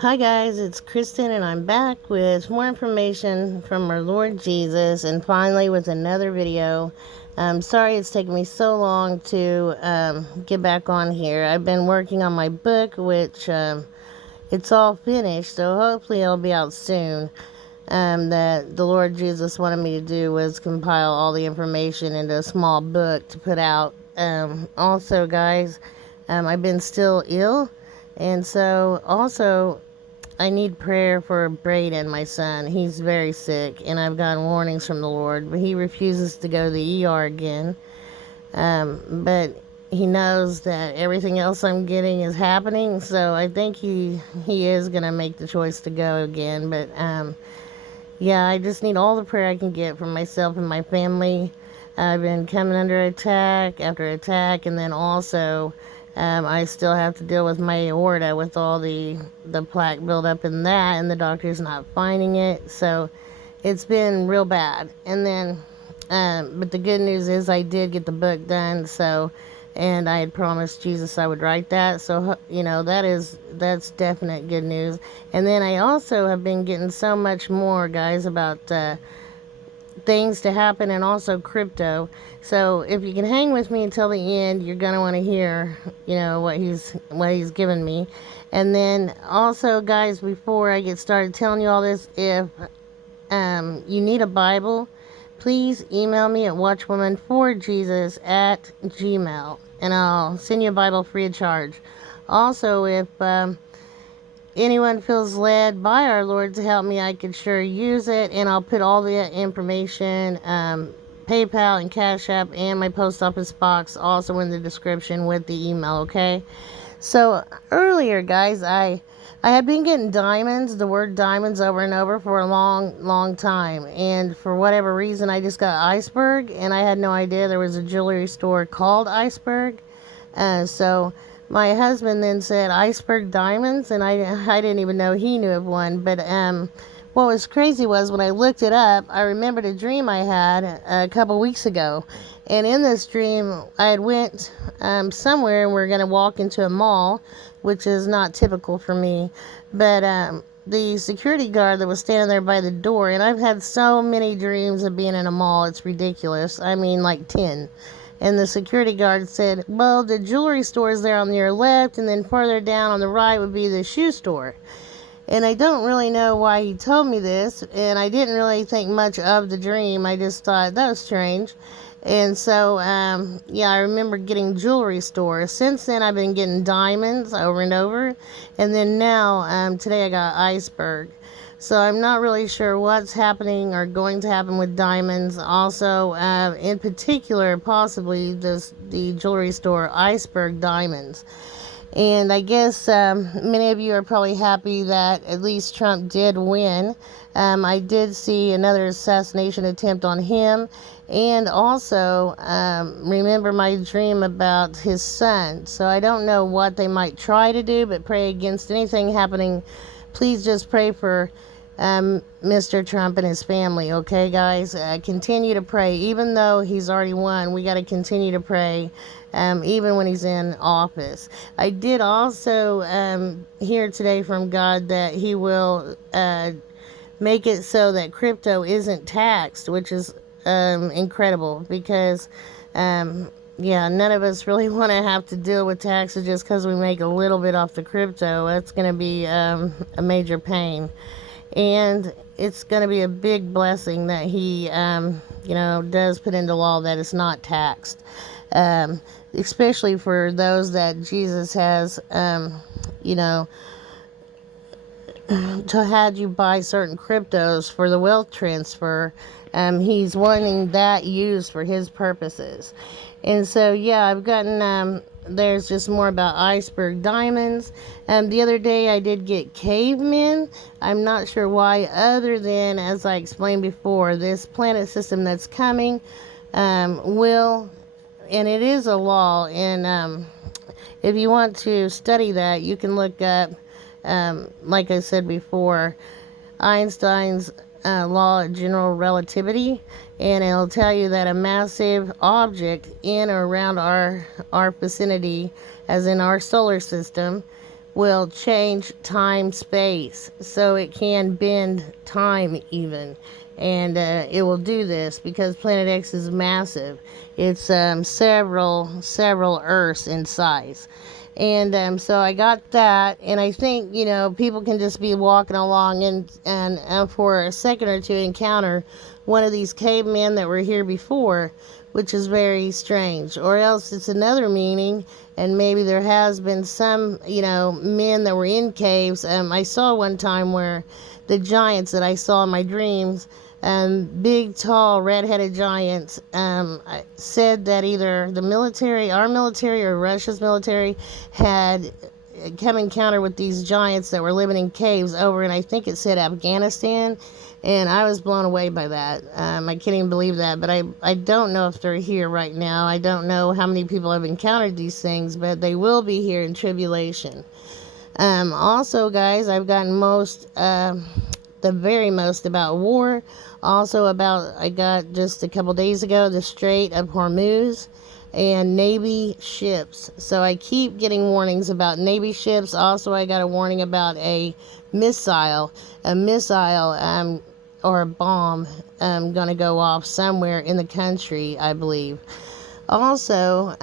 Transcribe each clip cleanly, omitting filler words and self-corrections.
Hi guys, it's Kristen and I'm back with more information from our Lord Jesus and finally with another video. Sorry it's taken me so long to get back on here. I've been working on my book, which it's all finished, so hopefully it'll be out soon. That the Lord Jesus wanted me to do was compile all the information into a small book to put out. Also guys, I've been still ill, and so also I need prayer for Braden, my son. He's very sick, and I've gotten warnings from the Lord, but he refuses to go to the ER again. But he knows that everything else I'm getting is happening, so I think he is gonna make the choice to go again. But yeah, I just need all the prayer I can get from myself and my family. I've been coming under attack after attack, and then also I still have to deal with my aorta with all the plaque buildup in that, and the doctor's not finding it. So it's been real bad. And then, but the good news is I did get the book done. So, and I had promised Jesus I would write that. So that's definite good news. And then I also have been getting so much more, guys, about things to happen and also crypto. So if you can hang with me until the end, you're gonna want to hear what he's given me. And then also guys, before I get started telling you all this, if you need a Bible, please email me at watchwomanforjesus at gmail, and I'll send you a Bible free of charge. Also, if anyone feels led by our Lord to help me, I could sure use it, and I'll put all the information, PayPal and Cash App and my post office box also in the description with the email, okay? So earlier, guys, I had been getting diamonds, the word diamonds, over and over for a long time, and for whatever reason I just got ICEBERG, and I had no idea there was a jewelry store called ICEBERG. So my husband then said ICEBERG diamonds, and I didn't even know he knew of one. But what was crazy was when I looked it up, I remembered a dream I had a couple weeks ago. And in this dream, I had went somewhere, and we are going to walk into a mall, which is not typical for me. But the security guard that was standing there by the door, and I've had so many dreams of being in a mall, it's ridiculous. I mean, like 10. And the security guard said, well, the jewelry store is there on your left, and then further down on the right would be the shoe store. And I don't really know why he told me this, and I didn't really think much of the dream. I just thought that was strange. And so, yeah, I remember getting jewelry stores. Since then, I've been getting diamonds over and over. And then now, today I got ICEBERG. So I'm not really sure what's happening or going to happen with diamonds. Also, in particular, possibly the jewelry store ICEBERG diamonds. And I guess many of you are probably happy that at least Trump did win. I did see another assassination attempt on him. And also, remember my dream about his son. So I don't know what they might try to do, but pray against anything happening. Please just pray for Mr. Trump and his family, okay, guys? Continue to pray. Even though he's already won, we got to continue to pray, even when he's in office. I did also hear today from God that he will make it so that crypto isn't taxed, which is incredible, because yeah, none of us really want to have to deal with taxes just because we make a little bit off the crypto. That's going to be a major pain. And it's going to be a big blessing that he, does put into law that it's not taxed. Especially for those that Jesus has, to had you buy certain cryptos for the wealth transfer. He's wanting that used for his purposes. And so, yeah, I've gotten, there's just more about ICEBERG diamonds. The other day I did get cavemen. I'm not sure why, other than, as I explained before, this planet system that's coming will, and it is a law, and if you want to study that, you can look up, like I said before, Einstein's law of general relativity, and it'll tell you that a massive object in or around our vicinity, as in our solar system, will change time space, so it can bend time even. And it will do this because Planet X is massive. It's several Earths in size. And so I got that, and I think, people can just be walking along and for a second or two encounter one of these cavemen that were here before, which is very strange. Or else it's another meaning, and maybe there has been some, men that were in caves. I saw one time where the giants that I saw in my dreams, big, tall, red-headed giants, said that either the military, our military, or Russia's military had come encounter with these giants that were living in caves over, and I think it said Afghanistan, and I was blown away by that. I can't even believe that, but I don't know if they're here right now. I don't know how many people have encountered these things, but they will be here in tribulation. Also, guys, I've gotten the very most about war. Also I got just a couple days ago the Strait of Hormuz and Navy ships. So I keep getting warnings about Navy ships. Also, I got a warning about a missile or a bomb gonna go off somewhere in the country, I believe. Also,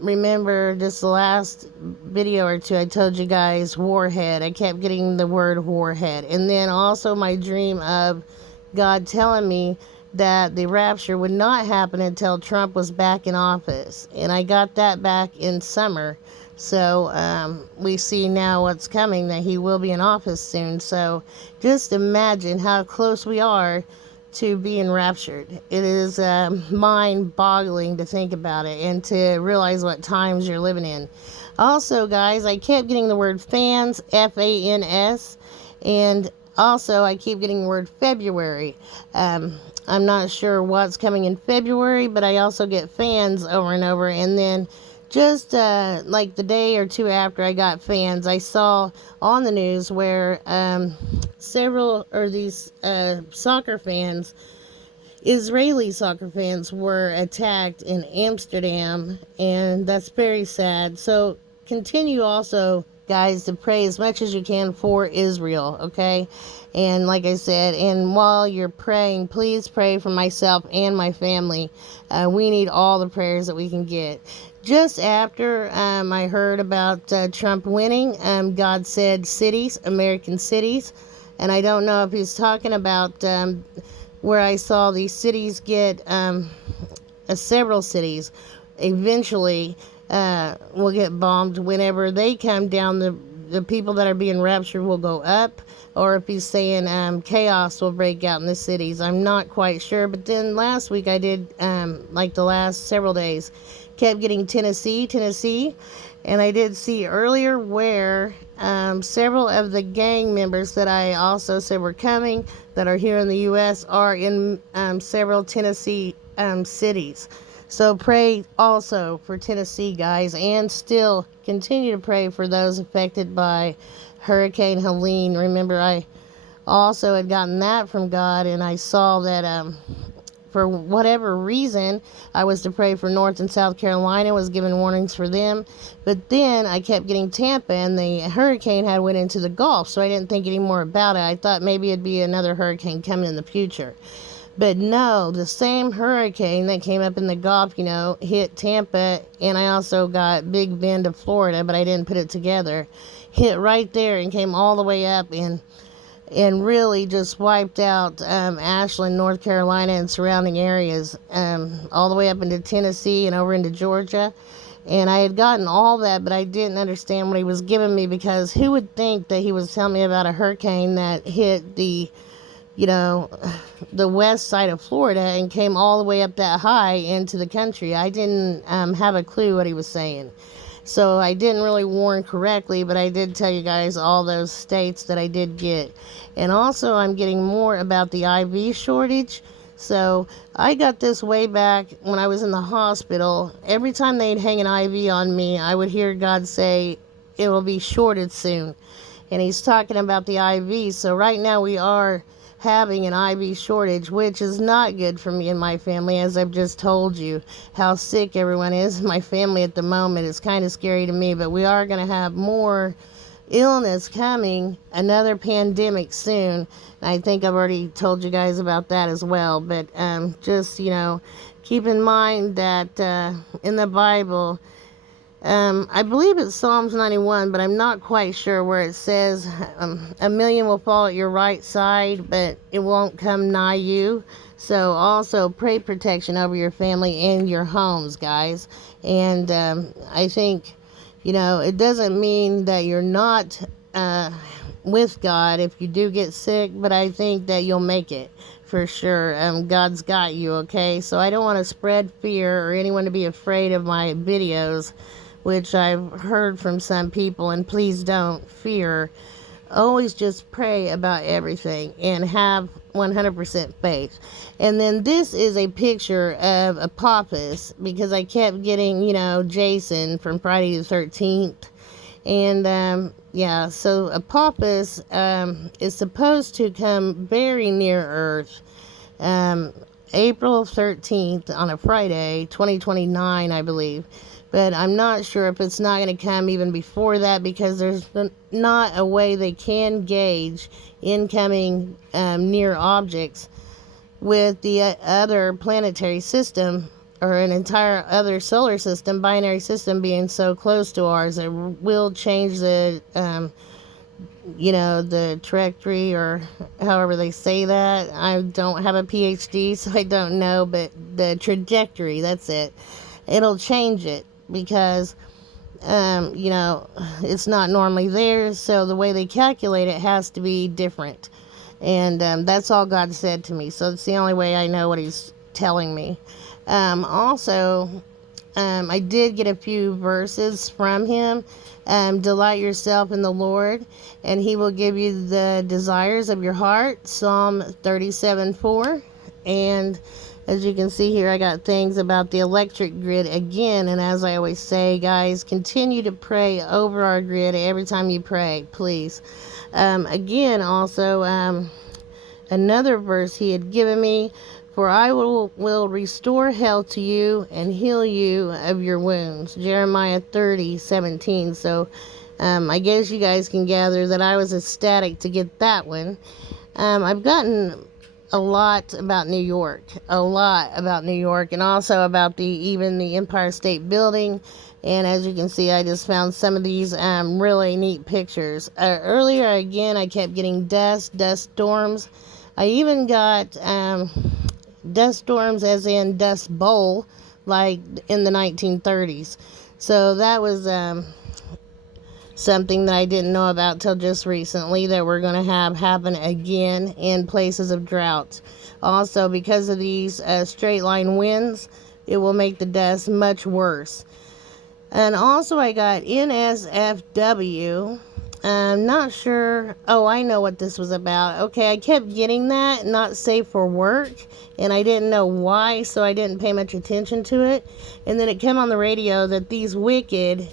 remember just the last video or two I told you guys warhead. I kept getting the word warhead. And then also my dream of God telling me that the rapture would not happen until Trump was back in office. And I got that back in summer. So we see now what's coming, that he will be in office soon. So just imagine how close we are to being raptured. It is mind-boggling to think about it and to realize what times you're living in. Also, guys, I kept getting the word fans, F-A-N-S, and also I keep getting the word February. I'm not sure what's coming in February, but I also get fans over and over. And then just like the day or two after I got fans, I saw on the news where these soccer fans, Israeli soccer fans, were attacked in Amsterdam, and that's very sad. So continue also, guys, to pray as much as you can for Israel, okay? And like I said, and while you're praying, please pray for myself and my family. We need all the prayers that we can get. Just after I heard about Trump winning, God said cities, American cities. And I don't know if he's talking about where I saw these cities get, several cities eventually will get bombed. Whenever they come down, the people that are being raptured will go up. Or if he's saying chaos will break out in the cities. I'm not quite sure. But then last week I did, like the last several days, kept getting Tennessee. And I did see earlier where several of the gang members that I also said were coming, that are here in the U.S., are in several Tennessee cities. So pray also for Tennessee, guys, and still continue to pray for those affected by Hurricane Helene. Remember, I also had gotten that from God, and I saw that for whatever reason, I was to pray for North and South Carolina, was given warnings for them. But then I kept getting Tampa, and the hurricane had went into the Gulf, so I didn't think any more about it. I thought maybe it'd be another hurricane coming in the future. But no, the same hurricane that came up in the Gulf, hit Tampa, and I also got Big Bend of Florida, but I didn't put it together. Hit right there and came all the way up and really just wiped out Ashland, North Carolina, and surrounding areas, all the way up into Tennessee and over into Georgia. And I had gotten all that, but I didn't understand what he was giving me, because who would think that he was telling me about a hurricane that hit the west side of Florida and came all the way up that high into the country? I didn't have a clue what he was saying. So I didn't really warn correctly, but I did tell you guys all those states that I did get. And also I'm getting more about the IV shortage. So I got this way back when I was in the hospital. Every time they'd hang an IV on me, I would hear God say, it will be shorted soon. And he's talking about the IV. So right now we are having an IV shortage, which is not good for me and my family, as I've just told you how sick everyone is in my family at the moment. It's kind of scary to me, but we are going to have more illness coming, another pandemic soon. I think I've already told you guys about that as well. But just, keep in mind that in the Bible, I believe it's Psalms 91, but I'm not quite sure where it says 1,000,000 will fall at your right side, but it won't come nigh you. So also pray protection over your family and your homes, guys. And I think, it doesn't mean that you're not with God if you do get sick, but I think that you'll make it for sure. God's got you, okay? So I don't want to spread fear or anyone to be afraid of my videos, which I've heard from some people, and please don't fear. Always just pray about everything and have 100% faith. And then this is a picture of Apophis, because I kept getting, Jason from Friday the 13th. And so Apophis is supposed to come very near Earth. April 13th on a Friday, 2029, I believe. But I'm not sure if it's not going to come even before that, because there's not a way they can gauge incoming near objects with the other planetary system, or an entire other solar system, binary system, being so close to ours. It will change the the trajectory, or however they say that. I don't have a PhD, so I don't know, but the trajectory, that's it. It'll change it, because it's not normally there, so the way they calculate it has to be different. And that's all God said to me, so it's the only way I know what he's telling me. Also, I did get a few verses from him. Delight yourself in the Lord, and he will give you the desires of your heart. Psalm 37:4. And as you can see here, I got things about the electric grid again. And as I always say, guys, continue to pray over our grid every time you pray, please. Again, also, another verse he had given me: for I will restore health to you and heal you of your wounds. Jeremiah 30:17. So I guess you guys can gather that I was ecstatic to get that one. I've gotten a lot about New York, and also about the Empire State Building. And as you can see, I just found some of these really neat pictures. Earlier, again, I kept getting dust storms. I even got dust storms as in dust bowl, like in the 1930s. So that was something that I didn't know about till just recently, that we're going to have happen again in places of drought. Also, because of these straight line winds, it will make the dust much worse. And also, I got NSFW. I'm not sure. Oh, I know what this was about. Okay, I kept getting that, not safe for work, and I didn't know why, so I didn't pay much attention to it. And then it came on the radio that these Wicked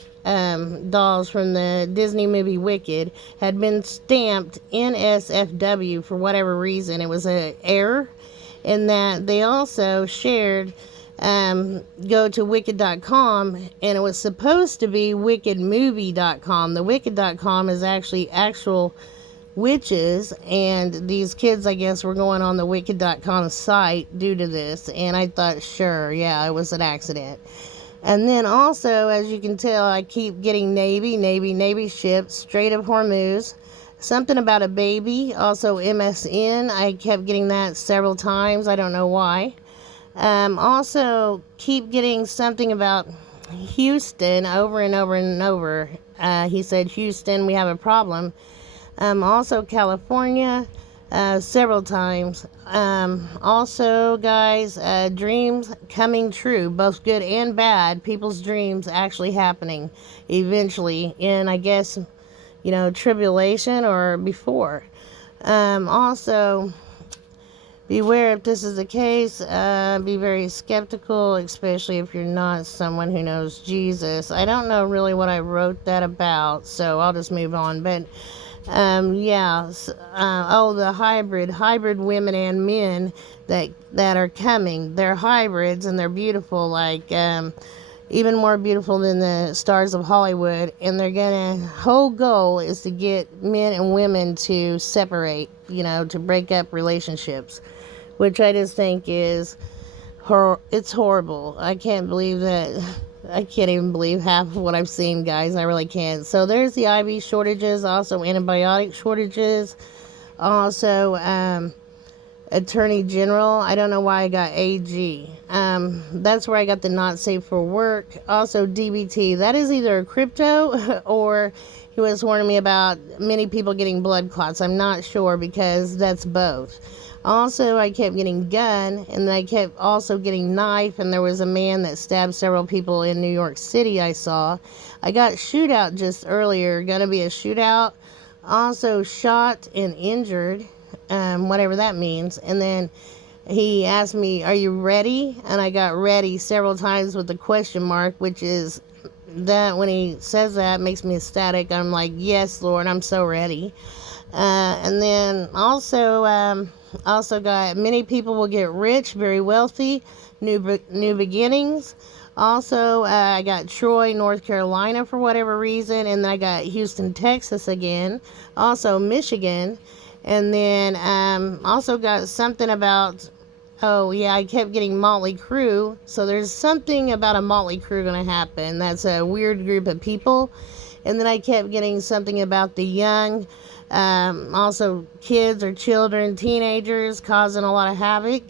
dolls from the Disney movie Wicked had been stamped NSFW for whatever reason. It was an error, and that they also shared go to wicked.com, and it was supposed to be wickedmovie.com. The wicked.com is actually actual witches, and these kids, I guess, were going on the wicked.com site due to this. And I thought, sure, yeah, it was an accident. And then also, as you can tell, I keep getting Navy ships, Strait of Hormuz, something about a baby, also MSN. I kept getting that several times. I don't know why. Also, keep getting something about Houston over and over and over. He said, Houston, we have a problem. Also, California, several times. Also, guys, dreams coming true, both good and bad. People's dreams actually happening eventually in, I guess, tribulation or before. Also, beware if this is the case. Be very skeptical, especially if you're not someone who knows Jesus. I don't know really what I wrote that about, so I'll just move on. But the hybrid women and men that are coming. They're hybrids, and they're beautiful, like even more beautiful than the stars of Hollywood. And their whole goal is to get men and women to separate, to break up relationships, which I just think is it's horrible. I can't believe that. I can't even believe half of what I've seen, guys. I really can't. So there's the IV shortages, also antibiotic shortages, also Attorney General. I don't know why I got AG. That's where I got the not safe for work. Also DBT. That is either crypto or he was warning me about many people getting blood clots. I'm not sure because that's both. Also, I kept getting gun, and then I kept also getting knife, and there was a man that stabbed several people in New York City I saw. I got shootout just earlier, gonna be a shootout. Also shot and injured, whatever that means. And then he asked me, are you ready? And I got ready several times with the question mark, which is that when he says that makes me ecstatic. I'm like, yes, Lord, I'm so ready. And then also got many people will get rich, very wealthy, new beginnings. Also, I got Troy, North Carolina for whatever reason, and then I got Houston, Texas again. Also Michigan, and then also got something about. Oh yeah, I kept getting Motley Crue. So there's something about a Motley Crue gonna happen. That's a weird group of people. And then I kept getting something about the young, also kids or children, teenagers causing a lot of havoc.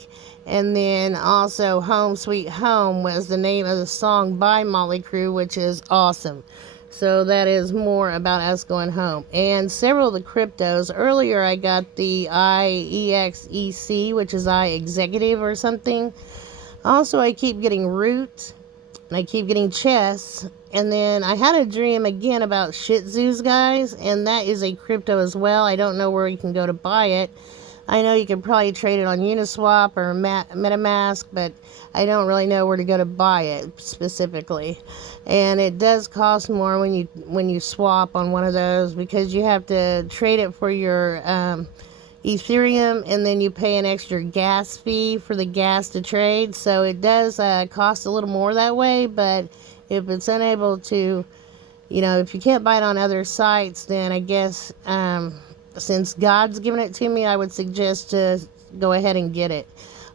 And then also Home Sweet Home was the name of the song by Motley Crue, which is awesome. So that is more about us going home. And several of the cryptos. Earlier I got the IEXEC, which is I Executive or something. Also I keep getting Root. And I keep getting chess. And then I had a dream again about Shih Tzus, guys. And that is a crypto as well. I don't know where you can go to buy it. I know you can probably trade it on Uniswap or MetaMask, but I don't really know where to go to buy it specifically. And it does cost more when you swap on one of those because you have to trade it for your Ethereum, and then you pay an extra gas fee for the gas to trade. So it does cost a little more that way, but if it's unable to, if you can't buy it on other sites, then I guess since God's given it to me, I would suggest to go ahead and get it.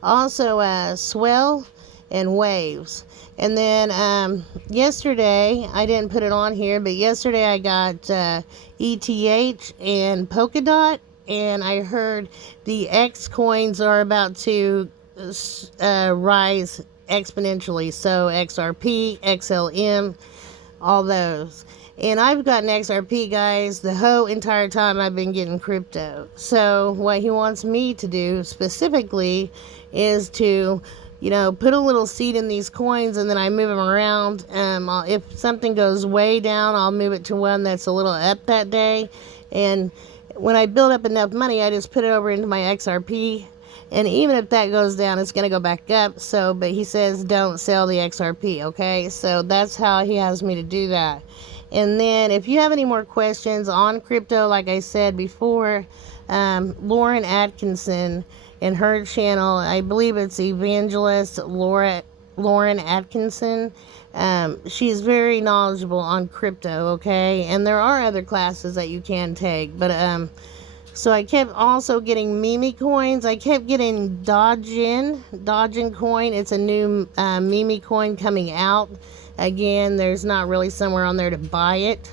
Also, Swell and Waves. And then yesterday, I didn't put it on here, but yesterday I got ETH and Polkadot. And I heard the X coins are about to rise exponentially. So XRP, XLM, all those. And I've gotten XRP, guys, the whole entire time I've been getting crypto. So what he wants me to do specifically is to, put a little seed in these coins, and then I move them around. If something goes way down, I'll move it to one that's a little up that day. And when I build up enough money, I just put it over into my XRP. And even if that goes down, it's going to go back up. So, but he says don't sell the XRP, okay? So that's how he has me to do that. And then if you have any more questions on crypto, like I said before, Lauren Atkinson and her channel, I believe it's Evangelist Lauren Atkinson. She's very knowledgeable on crypto, okay? And there are other classes that you can take, but so I kept also getting meme coins. I kept getting Dodgin coin. It's a new meme coin coming out. Again, there's not really somewhere on there to buy it,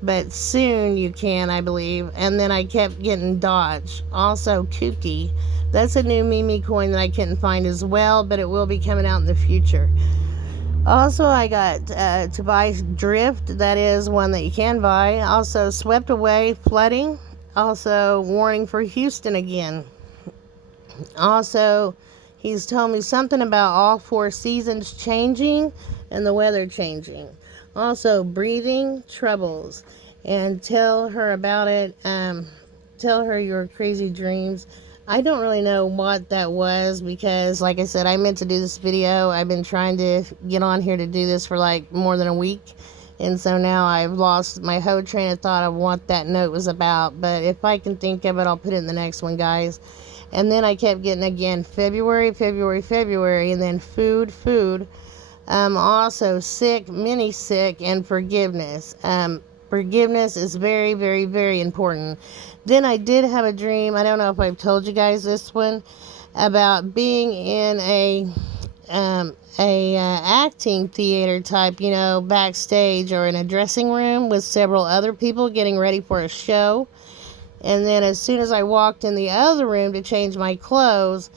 but soon you can, I believe. And then I kept getting Dodge. Also Kooky. That's a new meme coin that I couldn't find as well, but it will be coming out in the future. Also, I got to buy Drift. That is one that you can buy. Also, Swept Away, flooding. Also, warning for Houston again. Also, he's told me something about all 4 seasons changing and the weather changing. Also, breathing troubles. And tell her about it. Tell her your crazy dreams. I don't really know what that was because, like I said, I meant to do this video. I've been trying to get on here to do this for like more than a week. And so now I've lost my whole train of thought of what that note was about. But if I can think of it, I'll put it in the next one, guys. And then I kept getting again February, and then food. Also sick, many sick, and forgiveness. Forgiveness is very, very, very important. Then I did have a dream. I don't know if I've told you guys this one, about being in acting theater type, backstage or in a dressing room with several other people getting ready for a show. And then as soon as I walked in the other room to change my clothes,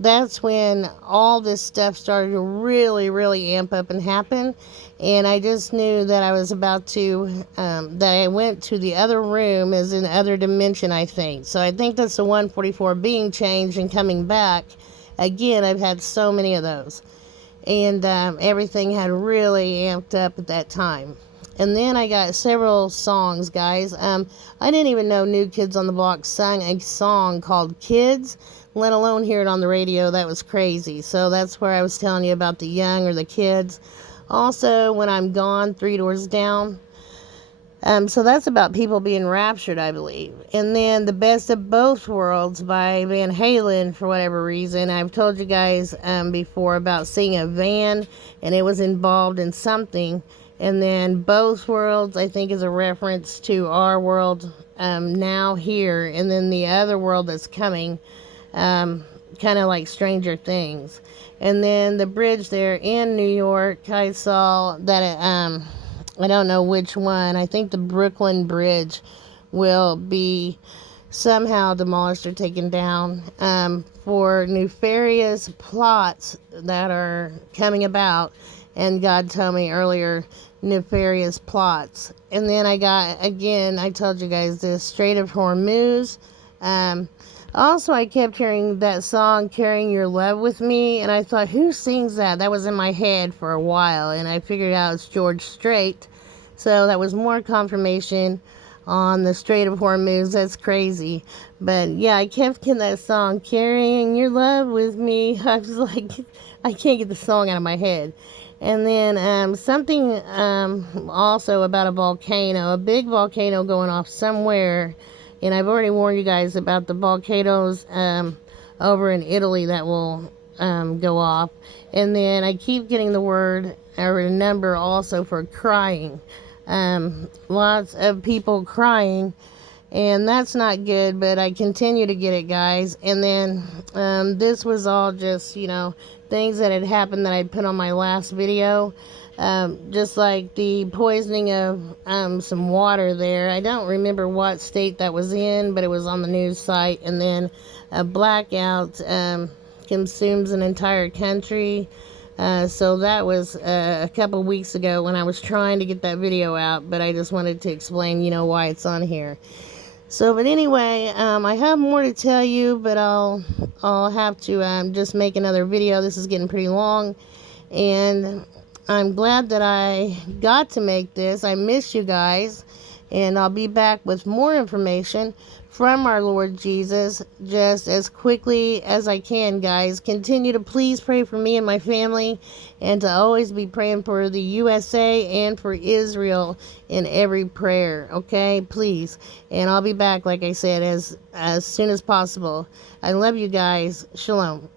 that's when all this stuff started to really, really amp up and happen. And I just knew that I was about to, that I went to the other room as in other dimension, I think. So I think that's the 144 being changed and coming back. Again, I've had so many of those. And everything had really amped up at that time. And then I got several songs, guys. I didn't even know New Kids on the Block sang a song called Kids, let alone hear it on the radio. That was crazy. So that's where I was telling you about the young or the kids. Also, When I'm Gone, Three Doors Down. So that's about people being raptured, I believe. And then The Best of Both Worlds by Van Halen, for whatever reason. I've told you guys before about seeing a van, and it was involved in something. And then Both Worlds, I think, is a reference to our world now here. And then the other world that's coming, kind of like Stranger Things. And then the bridge there in New York, I saw that it, I don't know which one. I think the Brooklyn Bridge will be somehow demolished or taken down for nefarious plots that are coming about. And God told me earlier, nefarious plots. And then I got, again, I told you guys this, Strait of Hormuz. Also, I kept hearing that song, Carrying Your Love With Me, and I thought, who sings that? That was in my head for a while, and I figured out it's George Strait. So that was more confirmation on the Strait of Hormuz. That's crazy. But yeah, I kept getting that song, Carrying Your Love With Me. I was like, I can't get the song out of my head. And then something also about a volcano, a big volcano going off somewhere. And I've already warned you guys about the volcanoes over in Italy that will go off. And then I keep getting the word or a number also for crying. Lots of people crying. And that's not good, but I continue to get it, guys. And then this was all just, things that had happened that I'd put on my last video. Just like the poisoning of some water there. I don't remember what state that was in, but it was on the news site. And then a blackout consumes an entire country. So that was a couple weeks ago when I was trying to get that video out, but I just wanted to explain, why it's on here. So, but anyway, I have more to tell you, but I'll have to just make another video. This is getting pretty long, and I'm glad that I got to make this. I miss you guys, and I'll be back with more information from our Lord Jesus just as quickly as I can, guys. Continue to please pray for me and my family, and to always be praying for the USA and for Israel in every prayer, okay? Please. And I'll be back, like I said, as soon as possible. I love you guys. Shalom.